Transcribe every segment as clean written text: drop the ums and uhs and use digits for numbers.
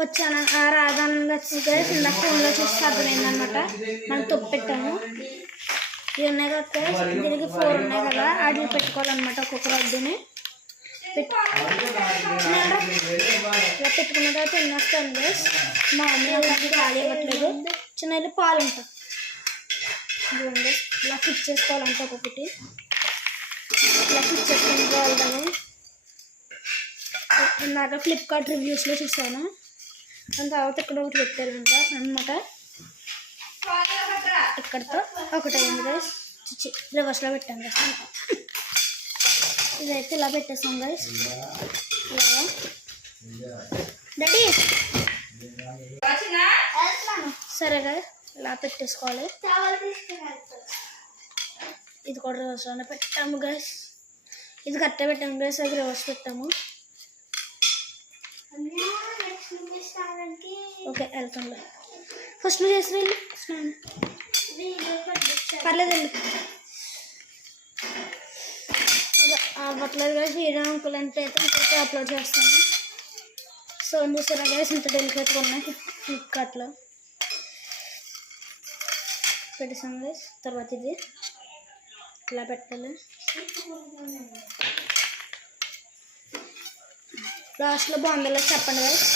వచ్చాను రాధానంగా గైస్ ఇందాక ఫోన్లో చూసి అర్థమైందనమాట. మనం తొప్పు పెట్టాము. ఇవి ఉన్నాయి కదా, దీనికి 4 ఉన్నాయి కదా, వాటిని పెట్టుకోవాలన్నమాట. ఒక్కొక్క రద్దుని ఇలా పెట్టుకున్న తర్వాత ఎన్ని వస్తాను గైస్. మా మమ్మీ అలాంటి ఖాళీ ఇవ్వట్లేదు. చిన్న పాలు ఉంటాయి చూడండి. ఇలా ఫిక్స్ చేసుకోవాలంటే ఒక్కొక్కటి ఇలా ఫిక్స్ చేసుకోవాలి. ఇందాక ఫ్లిప్కార్ట్ రివ్యూస్లో చూసాను. దాని తర్వాత ఇక్కడ ఒకటి పెట్టారంట అనమాట. ఇక్కడితో ఒకటి అయింది గైస్. రివర్స్లో పెట్టాను గైస్. ఇదైతే ఇలా పెట్టేస్తాం గైస్. ఇలాగా డాడీ సరే గైస్ ఇలా పెట్టేసుకోవాలి. ఇది కూడా రివర్స్లోనే పెట్టాము గైస్. ఇది కరెక్ట్గా పెట్టాము గైస్. అది రివర్స్ పెట్టాము. ఓకే వెళ్తాం. ఫస్ట్ నువ్వు చేసి వెళ్ళు స్నానం. పర్లేదు వెళ్ళు. అవ్వట్లేదు గైస్. వీడియో అనుకోవాలంటే అయితే ఇంకొక అప్లోడ్ చేస్తాను. సో చూసారా గైస్ ఇంత డెలికేట్గా ఉన్నాయి ఫ్లిప్కార్ట్లో పెట్టేసాం గైస్. తర్వాత ఇది ఇలా పెట్టాలి. లాస్ట్లో బాగుందో చెప్పండి గైస్.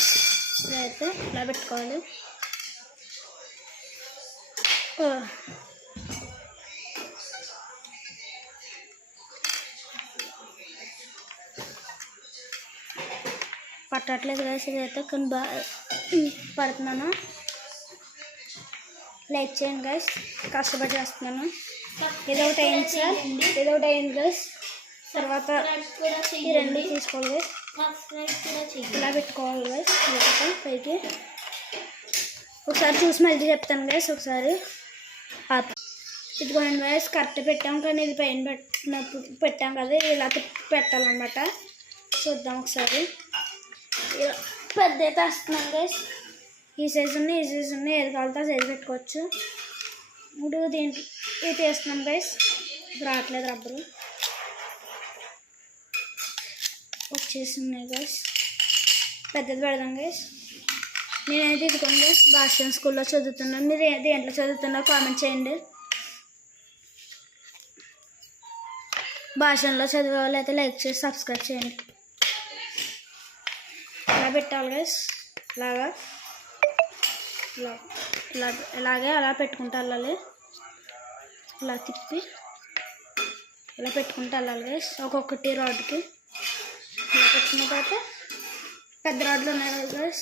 ఇదైతే ఇలా పెట్టుకోవాలి. పట్టట్లేదు గైస్. ఇదైతే కొన్ని బాగా పడుతున్నాను. లైక్ చేయండి గైస్. కష్టపడి చేస్తున్నాను. ఇదొకటి అయింది సార్. ఇదొకటి అయింది గైస్. తర్వాత ఈ 2 తీసుకోవాలి గైస్. ఇలా పెట్టుకోవాలి గైస్. ఇదొకటి పైకి ఒకసారి చూసి మళ్ళీ చెప్తాను గైస్. ఒకసారి ఇదిగోండి గైస్ కరెక్ట్ పెట్టాం. కానీ ఇది పైన పెట్టాం కదా, ఇలా పెట్టాలన్నమాట. చూద్దాం ఒకసారి. ఇలా పెద్ద అయితే వస్తున్నాం గైస్. ఈ సైజు ఉన్నాయి, ఈ సైజు ఉన్నాయి. ఏది కావాలితే సైజు పెట్టుకోవచ్చు. ఇప్పుడు దీంట్లో ఇది వేస్తున్నాం గైస్. రావట్లేదు రబ్బరు వచ్చేసి ఉన్నాయి గైస్. పెద్దది పెడదాం గైస్. నేనైతే ఇదిగోండి గైస్ భాషణ స్కూల్లో చదువుతున్నాను. మీరు దేంట్లో చదువుతున్నారో కామెంట్ చేయండి. భాషణలో చదివే వాళ్ళు అయితే లైక్ చేసి సబ్స్క్రైబ్ చేయండి. ఇలా పెట్టాలి గైస్. ఇలాగే అలా పెట్టుకుంటూ వెళ్ళాలి. ఇలా తిప్పి ఇలా పెట్టుకుంటూ వెళ్ళాలి గైస్. ఒక్కొక్కటి రాడ్కి ఇలా పెట్టుకున్న తర్వాత పెద్ద రాడ్లు ఉన్నాయి గైస్.